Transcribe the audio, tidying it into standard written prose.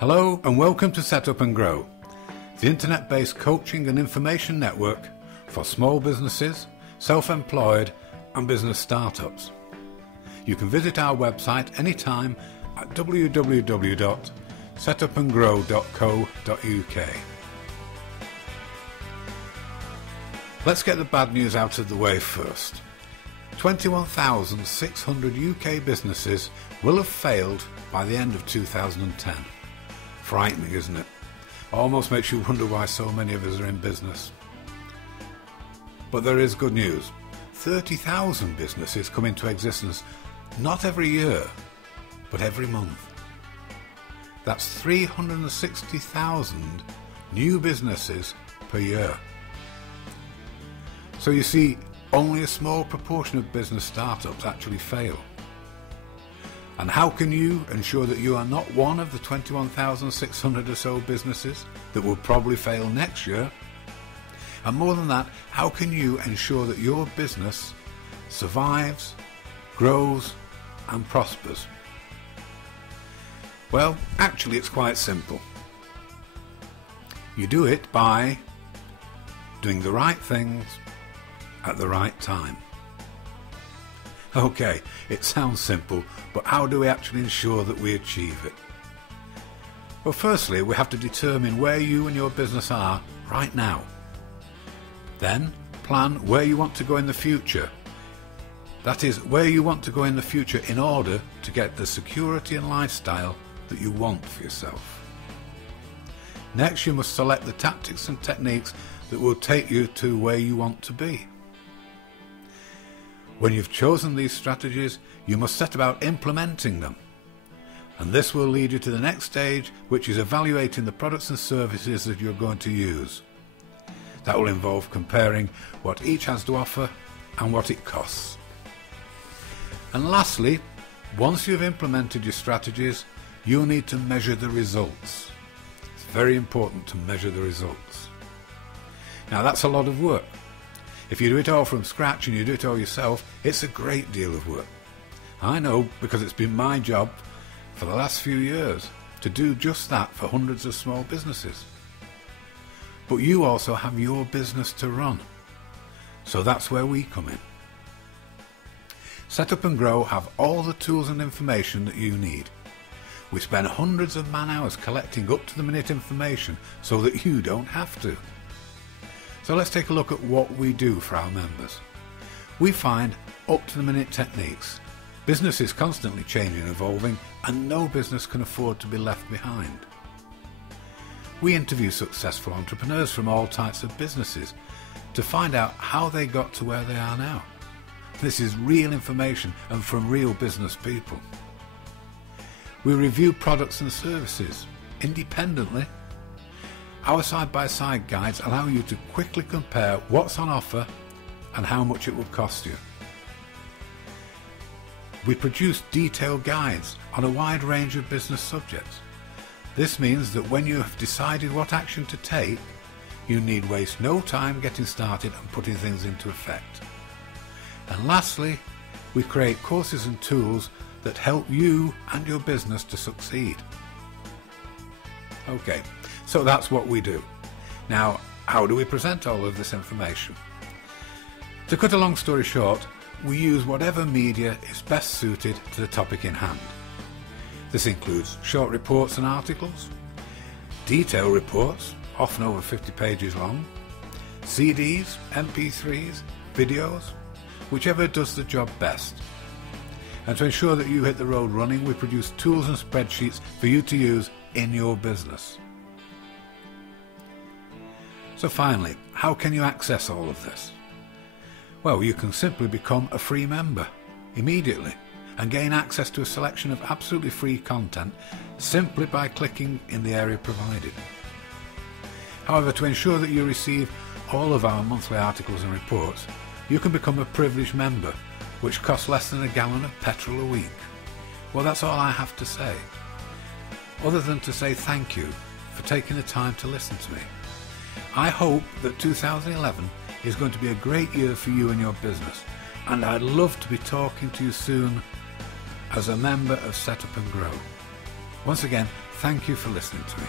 Hello and welcome to Set Up and Grow, the internet-based coaching and information network for small businesses, self-employed and business startups. You can visit our website anytime at www.setupandgrow.co.uk. Let's get the bad news out of the way first. 21,600 UK businesses will have failed by the end of 2010. Frightening, isn't it? Almost makes you wonder why so many of us are in business. But there is good news. 30,000 businesses come into existence not every year, but every month. That's 360,000 new businesses per year. So you see, only a small proportion of business startups actually fail. And how can you ensure that you are not one of the 21,600 or so businesses that will probably fail next year? And more than that, how can you ensure that your business survives, grows and prospers? Well, actually it's quite simple. You do it by doing the right things at the right time. Okay, it sounds simple, but how do we actually ensure that we achieve it? Well, firstly, we have to determine where you and your business are right now. Then, plan where you want to go in the future. That is, where you want to go in the future in order to get the security and lifestyle that you want for yourself. Next, you must select the tactics and techniques that will take you to where you want to be. When you've chosen these strategies, you must set about implementing them. And this will lead you to the next stage, which is evaluating the products and services that you're going to use. That will involve comparing what each has to offer and what it costs. And lastly, once you've implemented your strategies, you'll need to measure the results. It's very important to measure the results. Now that's a lot of work. If you do it all from scratch and you do it all yourself, it's a great deal of work. I know, because it's been my job for the last few years to do just that for hundreds of small businesses. But you also have your business to run. So that's where we come in. Set Up and Grow have all the tools and information that you need. We spend hundreds of man-hours collecting up-to-the-minute information so that you don't have to. So let's take a look at what we do for our members. We find up-to-the-minute techniques. Business is constantly changing and evolving, and no business can afford to be left behind. We interview successful entrepreneurs from all types of businesses to find out how they got to where they are now. This is real information and from real business people. We review products and services independently. Our side-by-side guides allow you to quickly compare what's on offer and how much it will cost you. We produce detailed guides on a wide range of business subjects. This means that when you have decided what action to take, you need waste no time getting started and putting things into effect. And lastly, we create courses and tools that help you and your business to succeed. Okay, so that's what we do. Now, how do we present all of this information? To cut a long story short, we use whatever media is best suited to the topic in hand. This includes short reports and articles, detailed reports, often over 50 pages long, CDs, MP3s, videos, whichever does the job best. And to ensure that you hit the road running, we produce tools and spreadsheets for you to use in your business. So finally, how can you access all of this? Well, you can simply become a free member immediately and gain access to a selection of absolutely free content simply by clicking in the area provided. However, to ensure that you receive all of our monthly articles and reports, you can become a privileged member, which costs less than a gallon of petrol a week. Well, that's all I have to say, other than to say thank you for taking the time to listen to me. I hope that 2011 is going to be a great year for you and your business, and I'd love to be talking to you soon as a member of Set Up and Grow. Once again, thank you for listening to me.